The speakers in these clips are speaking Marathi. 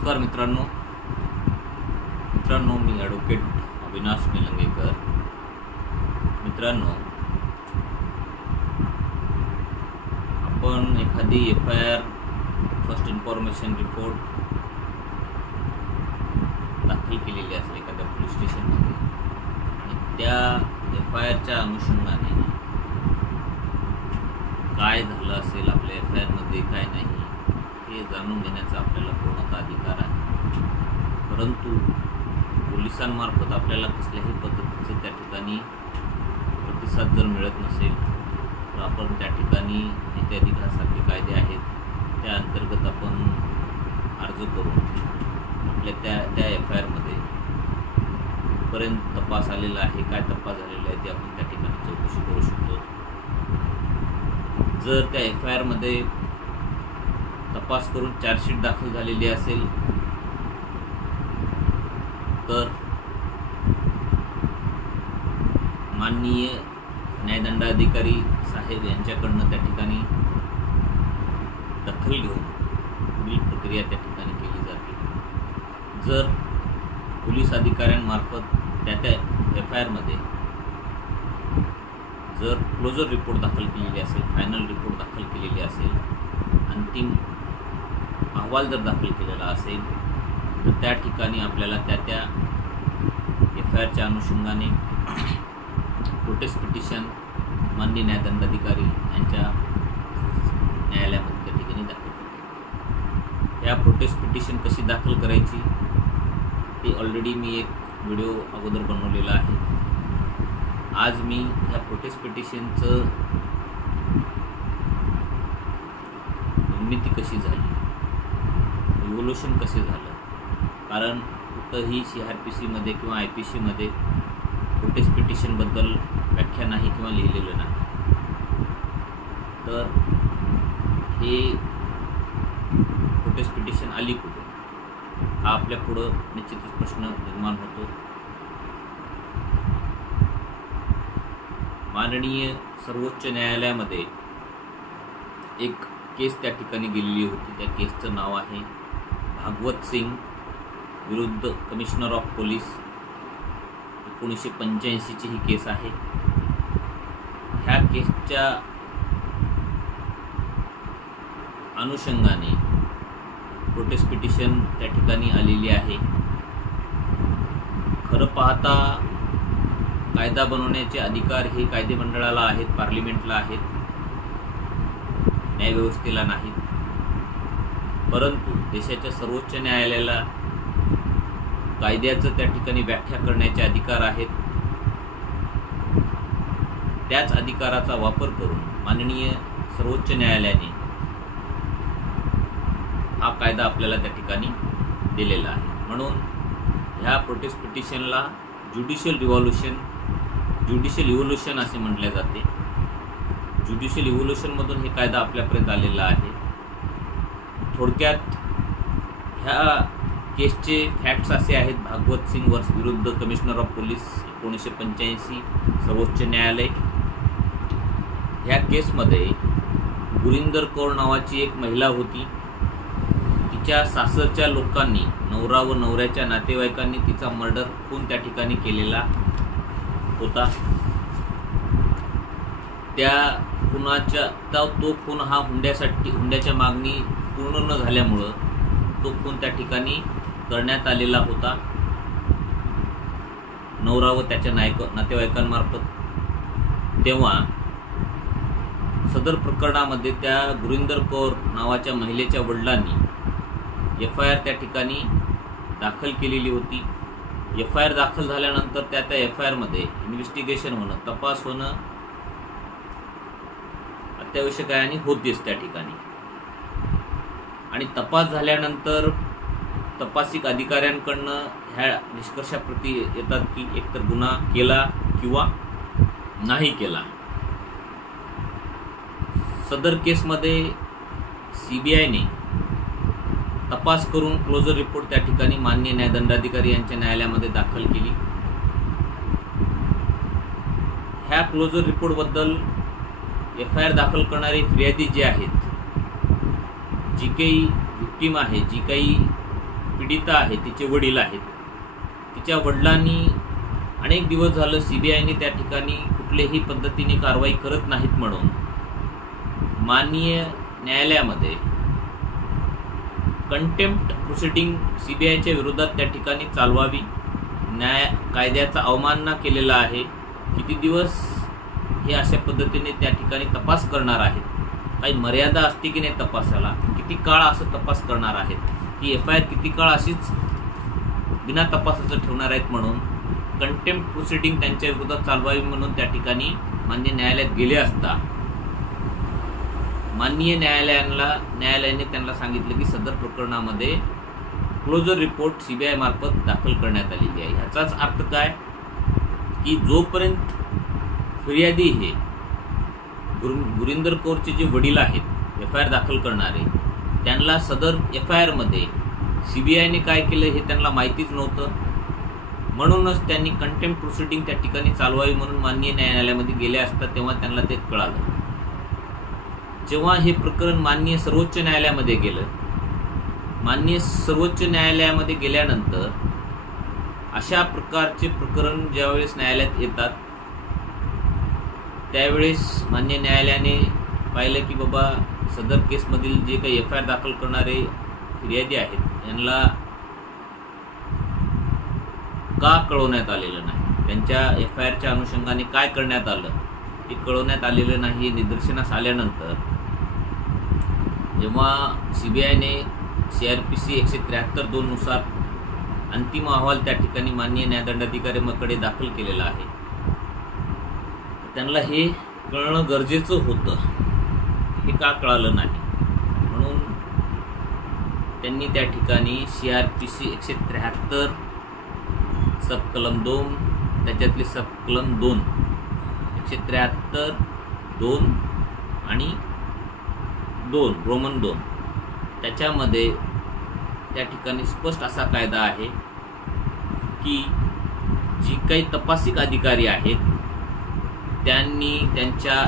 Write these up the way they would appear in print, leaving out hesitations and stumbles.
नमस्कार मित्रांनो, मी ॲडव्होकेट अविनाश निलंगेकर। मित्रांनो, आपण एखादी FIR फर्स्ट इन्फॉर्मेशन रिपोर्ट दाखल केलेली असेल एखाद्या पोलीस स्टेशनमध्ये आणि त्या FIRच्या अनुषंगाने काय झालं असेल, आपल्या FIRमध्ये काय नाही हे जाणून घेण्याचा आपल्याला पूर्णतः अधिकार आहे। परंतु पोलिसांमार्फत आपल्याला कसल्याही पद्धतीचे त्या ठिकाणी प्रतिसाद जर मिळत नसेल तर आपण त्या ठिकाणी इत्यादिसारखे कायदे आहेत त्या अंतर्गत आपण अर्ज करून आपल्या त्या FIRमध्ये कुठपर्यंत तपास आलेला आहे, काय तपास झालेला आहे ते आपण त्या ठिकाणी चौकशी करू शकतो। जर त्या FIRमध्ये तपास करून चार्जशीट दाखल झालेली असेल तर माननीय न्यायदंडाधिकारी साहेब यांच्याकडनं त्या ठिकाणी दखल घेऊन पुढील प्रक्रिया त्या ठिकाणी केली जाते। जर पोलीस अधिकाऱ्यांमार्फत त्या FIRमध्ये जर क्लोजर रिपोर्ट दाखल केलेली असेल, फायनल रिपोर्ट दाखल केलेली असेल, अंतिम अहवाल जर दाखल केलेला असेल तर त्या ठिकाणी आपल्याला त्या FIRच्या अनुषंगाने प्रोटेस्ट पिटिशन माननीय न्यायदंडाधिकारी यांच्या न्यायालयामध्ये त्या ठिकाणी दाखल करते। या प्रोटेस्ट पिटिशन कशी दाखल करायची ते ऑलरेडी मी एक व्हिडिओ अगोदर बनवलेला आहे। आज मी ह्या प्रोटेस्ट पिटिशनचं निर्मिती कशी झाली, रिव्होल्यूशन कसे झालं, कारण कुठंही CRPCमध्ये किंवा IPCमध्ये प्रोटेस्ट पिटिशनबद्दल व्याख्या नाही किंवा लिहिलेलं नाही, तर हे प्रोटेस्ट पिटिशन आली कुठे हा आपल्या पुढं निश्चितच प्रश्न निर्माण होतो। माननीय सर्वोच्च न्यायालयामध्ये एक केस त्या ठिकाणी गेलेली होती। त्या केसचं नाव आहे भागवत सिंग विरुद्ध कमिशनर ऑफ पोलीस, 1985ची ही केस आहे। ह्या केसच्या अनुषंगाने प्रोटेस्ट पिटिशन त्या ठिकाणी आलेली आहे। खरं पाहता कायदा बनवण्याचे अधिकार हे कायदेमंडळाला आहेत, पार्लिमेंटला आहेत, न्यायव्यवस्थेला नाहीत। परंतु देशाच्या सर्वोच्च न्यायालयाला कायद्याचं त्या ठिकाणी व्याख्या करण्याचे अधिकार आहेत। त्याच अधिकाराचा वापर करून माननीय सर्वोच्च न्यायालयाने हा कायदा आपल्याला त्या ठिकाणी दिलेला आहे। म्हणून ह्या प्रोटेस्ट पिटिशनला ज्युडिशियल इव्होल्यूशन असे म्हटले जाते। ज्युडिशियल इव्होल्यूशनमधून हे कायदा आपल्यापर्यंत आलेला आहे। थोडक्यात ह्या केसचे फॅक्ट्स असे आहेत। भागवत सिंग विरुद्ध कमिशनर ऑफ पोलीस 1985 सर्वोच्च न्यायालय। ह्या केसमध्ये गुरिंदर कौर नावाची एक महिला होती। तिच्या सासरच्या लोकांनी, नवरा व नवऱ्याच्या नातेवाईकांनी तिचा मर्डर खून त्या ठिकाणी केलेला होता। तो खून हा हुंड्याच्या मागणी पूर्ण न झाल्यामुळं तो खून त्या ठिकाणी करण्यात आलेला होता नवरा व त्याच्या नातेवाईकांमार्फत। तेव्हा सदर प्रकरणामध्ये त्या गुरिंदर कौर नावाच्या महिलेच्या वडिलांनी FIR त्या ठिकाणी दाखल केलेली होती। FIR दाखल झाल्यानंतर त्या FIRमध्ये इन्व्हेस्टिगेशन होणं, तपास होणं अत्यावश्यक आहे आणि होतेच त्या ठिकाणी। आणि तपास झाल्यानंतर तपासिक अधिकाऱ्यांकडनं ह्या निष्कर्षाप्रती येतात की एकतर गुन्हा केला किंवा नाही केला। सदर केसमध्ये CBIने तपास करून क्लोजर रिपोर्ट त्या ठिकाणी माननीय न्यायदंडाधिकारी यांच्या न्यायालयामध्ये दाखल केली। ह्या क्लोजर रिपोर्टबद्दल FIR दाखल करणारे फिर्यादी जे आहेत, जी काही विक्टीम आहे, जी काही पीडिता आहे तिचे वडील आहेत, तिच्या वडिलांनी अनेक दिवस झालं CBIने त्या ठिकाणी कुठल्याही पद्धतीने कारवाई करत नाहीत म्हणून माननीय न्यायालयामध्ये कंटेम्प्ट प्रोसिडिंग CBIच्या विरोधात त्या ठिकाणी चालवावी, कायद्याचा अवमानना केलेला आहे, किती दिवस हे अशा पद्धतीने त्या ठिकाणी तपास करणार आहेत, काही मर्यादा असते की नाही तपासाला, किती काळ असं तपास करणार आहेत, ही FIR किती काळ अशीच बिना तपासाचं ठेवणार आहेत म्हणून कंटेम्प्ट प्रोसिडिंग त्यांच्या विरोधात चालवावी म्हणून त्या ठिकाणी माननीय न्यायालयात गेले असता माननीय न्यायालयाने त्यांना सांगितलं की सदर प्रकरणामध्ये क्लोजर रिपोर्ट CBI मार्फत दाखल करण्यात आलेली आहे। याचाच अर्थ काय की जोपर्यंत फिर्यादी हे गुरिंदर कौरचे जे वडील आहेत FIR दाखल करणारे, त्यांना सदर FIR मध्ये CBIने काय केलं हे त्यांना माहितीच नव्हतं, म्हणूनच त्यांनी कंटेम्प्ट प्रोसिडिंग त्या ठिकाणी चालवावी म्हणून माननीय न्यायालयामध्ये गेले असता तेव्हा त्यांना ते कळालं। जेव्हा हे प्रकरण माननीय सर्वोच्च न्यायालयामध्ये गेलं, माननीय सर्वोच्च न्यायालयामध्ये गेल्यानंतर अशा प्रकारचे प्रकरण ज्यावेळेस न्यायालयात येतात त्यावेळेस माननीय न्यायालयाने पाहिलं की बाबा सदर केसमधील जे काही FIR दाखल करणारे फिर्यादी आहेत यांना का कळवण्यात आलेलं नाही, त्यांच्या FIRच्या अनुषंगाने काय करण्यात आलं हे कळवण्यात आलेलं नाही हे निदर्शनास आल्यानंतर जेव्हा CBIने CRPC 173(2) नुसार अंतिम अहवाल त्या ठिकाणी माननीय न्यायदंडाधिकाऱ्यांकडे दाखल केलेला आहे, त्यांना हे कळणं गरजेचं होतं, हे का कळालं नाही म्हणून त्यांनी त्या ठिकाणी CRPC 173 सबकलम 2 त्याच्यातली सबकलम 2 173 2 आणि 2 रोमन 2 त्याच्यामध्ये त्या ठिकाणी स्पष्ट असा कायदा आहे की जी काही तपासिक अधिकारी आहेत त्यांनी त्यांच्या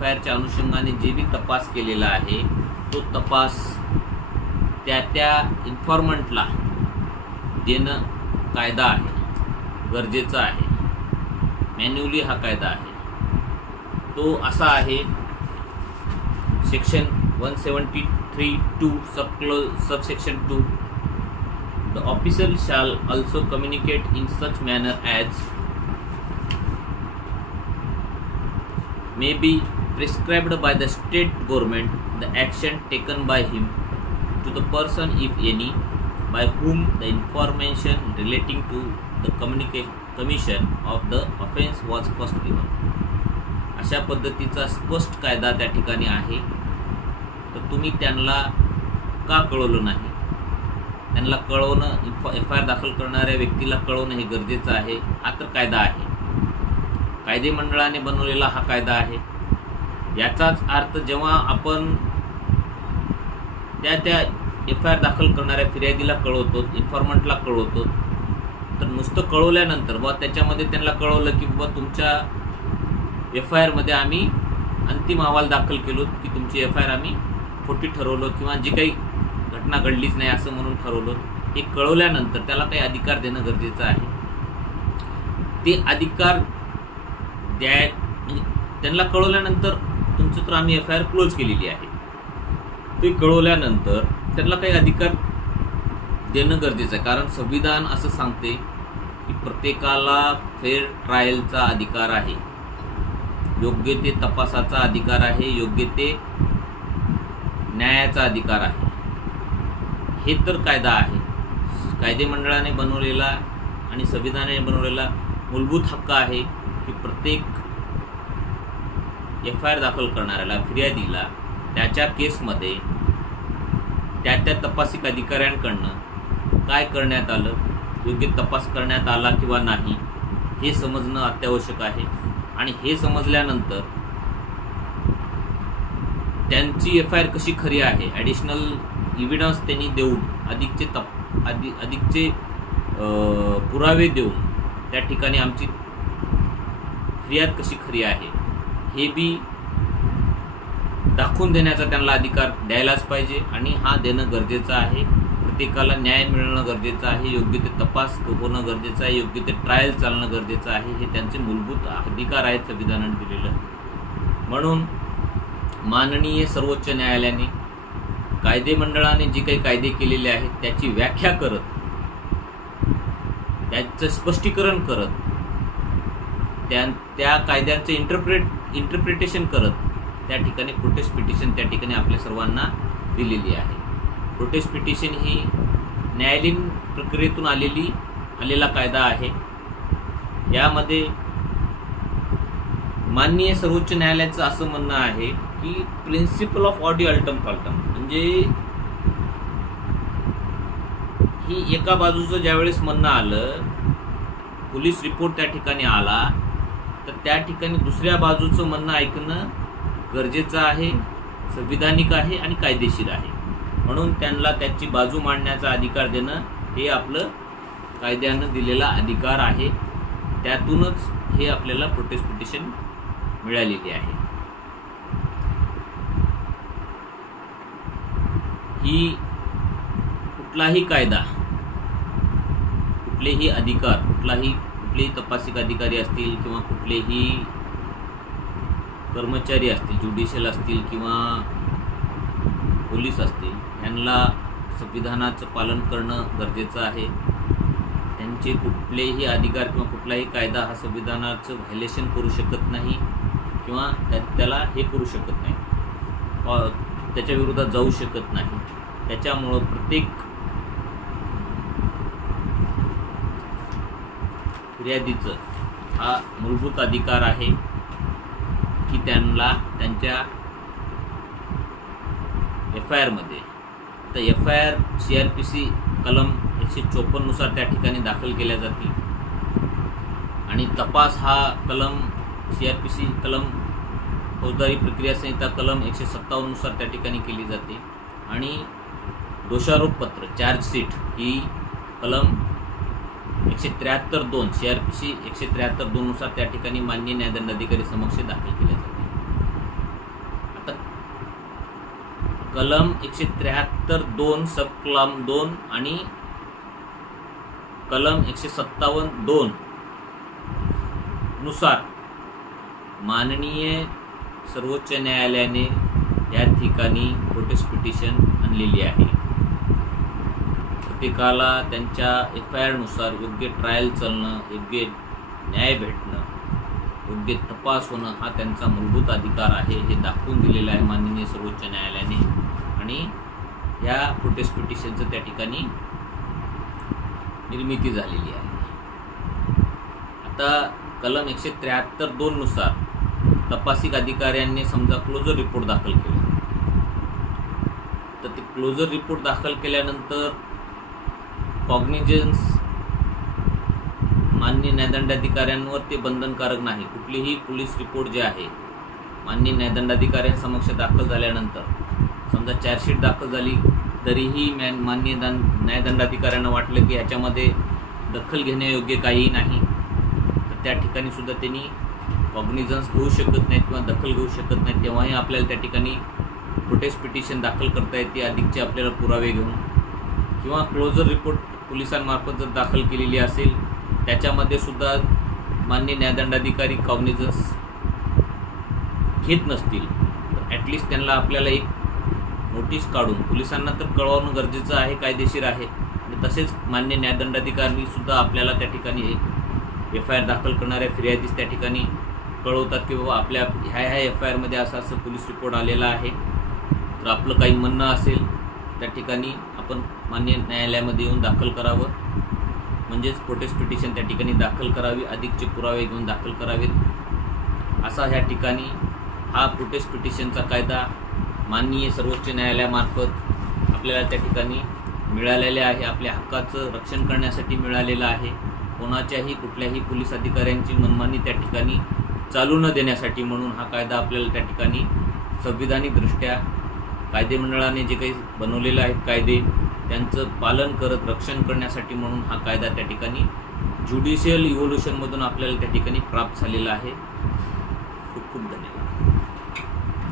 FIRच्या अनुषंगाने जे बी तपास केलेला आहे तो तपास त्या इन्फॉर्मंटला देणं कायदा आहे, गरजेचं आहे, मॅन्युअली हा कायदा आहे। तो असा आहे section 173(2) subsection 2 The officer shall also communicate in such manner as may be prescribed by the state government the action taken by him to the person if any by whom the information relating to the commission of the offense was first given। अशा पद्धतीचा स्पष्ट कायदा त्या ठिकाणी आहे, तर तुम्ही त्यांना का कळवलं नाही, त्यांना कळवणं FIR दाखल करणाऱ्या व्यक्तीला कळवणं हे गरजेचं आहे, हा तर कायदा आहे, कायदे मंडळाने बनवलेला हा कायदा आहे। याचाच अर्थ जेव्हा आपण त्या FIR दाखल करणाऱ्या फिर्यादीला कळवतो, इन्फॉर्मंटला कळवतो, तर नुसतं कळवल्यानंतर बा त्याच्यामध्ये त्यांना कळवलं की बाबा तुमच्या FIR मध्ये आम्ही अंतिम अहवाल दाखल केलो की तुमची FIR आम्ही खोटी ठरवलं किंवा जी काही घटना घडलीच नाही असं म्हणून ठरवलं, हे कळवल्यानंतर त्याला काही अधिकार देणं गरजेचं आहे। ते अधिकार त्यांना कळवल्यानंतर तुमचं तर आम्ही FIR क्लोज केलेली आहे, ते कळवल्यानंतर त्यांना काही अधिकार देणं गरजेचं आहे, कारण संविधान असं सांगते की प्रत्येकाला फेअर ट्रायलचा अधिकार आहे, योग्य ते तपासाचा अधिकार आहे, योग्य ते न्यायाचा अधिकार आहे, हे तर कायदा आहे, कायदे मंडळाने बनवलेला आणि संविधानाने बनवलेला मूलभूत हक्क आहे की प्रत्येक FIR दाखल करणाऱ्याला फिर्यादीला त्याच्या केसमध्ये त्या तपासिक अधिकाऱ्यांकडनं काय करण्यात आलं, योग्य तपास करण्यात आला किंवा नाही हे समजणं अत्यावश्यक आहे। आणि हे समजल्यानंतर त्यांची FIR कशी खरी आहे, ॲडिशनल इव्हिडन्स त्यांनी देऊन अधिकचे पुरावे देऊन त्या ठिकाणी आमची फिर्याद कशी खरी आहे हे बी दाखवून देण्याचा त्यांना अधिकार द्यायलाच पाहिजे, आणि हा देणं गरजेचं आहे। प्रत्येकाला न्याय मिळणं गरजेचं आहे, योग्य ते तपास होणं गरजेचं आहे, योग्य ते ट्रायल चालणं गरजेचं आहे. हे त्यांचे मूलभूत अधिकार आहेत संविधानाने दिलेलं. म्हणून माननीय सर्वोच्च न्यायालयाने कायदेमंडळाने जे काही कायदे केलेले आहेत त्याची व्याख्या करत, त्याचं स्पष्टीकरण करत, त्या कायद्यांचं इंटरप्रिटेशन करत त्या ठिकाणी प्रोटेस्ट पिटिशन त्या ठिकाणी आपल्या सर्वांना दिलेली आहे. प्रोटेस्ट पिटिशन ही न्यायालयीन प्रक्रियेतून आलेला कायदा आहे. यामध्ये माननीय सर्वोच्च न्यायालयाचं असं म्हणणं आहे की प्रिन्सिपल ऑफ ऑडी अल्टम फाल्टम, म्हणजे ही एका बाजूचं ज्यावेळेस म्हणणं आलं, पोलीस रिपोर्ट त्या ठिकाणी आला, तर त्या ठिकाणी दुसऱ्या बाजूचं म्हणणं ऐकणं गरजेचं आहे, संविधानिक आहे आणि कायदेशीर आहे. म्हणून त्यांना त्याची बाजू मांडण्याचा अधिकार देणं हे आपलं कायद्यानं दिलेला अधिकार आहे. त्यातूनच हे आपल्याला प्रोटेस्ट पिटिशन मिळालेली आहे. ही कुठलाही कायदा, कुठलेही अधिकार, कुठलेही तपासिक अधिकारी असतील किंवा कुठलेही कर्मचारी असतील, ज्युडिशियल असतील किंवा पोलीस असतील, यांना संविधानाचं पालन करणं गरजेचं आहे. त्यांचे कुठलेही अधिकार किंवा कुठलाही कायदा हा संविधानाचं व्हायलेशन करू शकत नाही किंवा त्याला हे करू शकत नाही, त्याच्या विरोधात जाऊ शकत नाही. त्याच्यामुळं प्रत्येक फिर्यादीचं हा मूलभूत अधिकार आहे की त्यांना त्यांच्या FIR मध्ये, तर FIR CRPC कलम 154 नुसार त्या ठिकाणी दाखल केल्या जातील आणि तपास हा कलम CRPC कलम फौजदारी प्रक्रिया संहिता कलम 157 नुसार त्या ठिकाणी केली जाते आणि दोषारोपपत्र चार्जशीट ही कलम 173(2) CRPC 173(2) नुसार त्या ठिकाणी माननीय न्यायदंडाधिकारी समक्ष दाखल केल्या जाते. आता कलम 173(2) सब कलम 2 आणि कलम 157(2) नुसार माननीय सर्वोच्च न्यायालयाने या ठिकाणी प्रोटेस्ट पिटिशन आणलेली आहे. प्रत्येकाला त्यांच्या FIR नुसार योग्य ट्रायल चालणं, योग्य न्याय भेटणं, योग्य तपास होणं हा त्यांचा मूलभूत अधिकार आहे. हे दाखवून दिलेलं आहे माननीय सर्वोच्च न्यायालयाने आणि ह्या प्रोटेस्ट पिटिशनचं त्या ठिकाणी निर्मिती झालेली आहे. आता कलम 173(2) नुसार तपासिक अधिकाऱ्यांनी समजा क्लोजर रिपोर्ट दाखल केला, तर ते क्लोजर रिपोर्ट दाखल केल्यानंतर कॉग्निजन्स माननीय न्यायदंडाधिकाऱ्यांवर ते बंधनकारक नाही. कुठलीही पोलीस रिपोर्ट जे आहे माननीय न्यायदंडाधिकाऱ्यांसमक्ष दाखल झाल्यानंतर समजा चार्जशीट दाखल झाली तरीही माननीय न्यायदंडाधिकाऱ्यांना वाटलं की ह्याच्यामध्ये दखल घेण्यायोग्य काहीही नाही, तर त्या ठिकाणी सुद्धा त्यांनी कॉग्निजन्स घेऊ शकत नाहीत किंवा दखल घेऊ शकत नाहीत. तेव्हाही आपल्याला त्या ठिकाणी प्रोटेस्ट पिटिशन दाखल करता येते अधिकचे आपल्याला पुरावे घेऊन, किंवा क्लोजर रिपोर्ट पोलिसांमार्फत जर दाखल केलेली असेल त्याच्यामध्ये सुद्धा माननीय न्यायदंडाधिकारी कॉग्निजन्स घेत नसतील तर ॲटलिस्ट त्यांना आपल्याला एक नोटीस काढून पोलिसांना तर कळवणं गरजेचं आहे, कायदेशीर आहे. आणि तसेच मान्य न्यायदंडाधिकारी सुद्धा आपल्याला त्या ठिकाणी FIR दाखल करणाऱ्या फिर्यादीस त्या ठिकाणी कळवतात की बाबा आपल्या ह्या FIR मध्ये असं पोलीस रिपोर्ट आलेला आहे, तर आपलं काही म्हणणं असेल त्या ठिकाणी आपण मान्य न्यायालयामध्ये येऊन दाखल करावं, म्हणजेच प्रोटेस्ट पिटिशन त्या ठिकाणी दाखल करावी, अधिकचे पुरावे घेऊन दाखल करावेत. असा ह्या ठिकाणी हा प्रोटेस्ट पिटिशनचा कायदा माननीय सर्वोच्च न्यायालयामार्फत आपल्याला त्या ठिकाणी मिळालेला आहे. आपल्या हक्काचं रक्षण करण्यासाठी मिळालेलं आहे. कोणाच्याही कुठल्याही पोलीस अधिकाऱ्यांची मनमानी त्या ठिकाणी चालू न देण्यासाठी म्हणून हा कायदा आपल्याला त्या ठिकाणी संविधानिक दृष्ट्या कायदेमंडळाने जे काही बनवलेले आहेत कायदे त्यांचं पालन करत रक्षण करण्यासाठी म्हणून हा कायदा त्या ठिकाणी ज्युडिशियल इव्होल्युशनमधून आपल्याला त्या ठिकाणी प्राप्त झालेला आहे.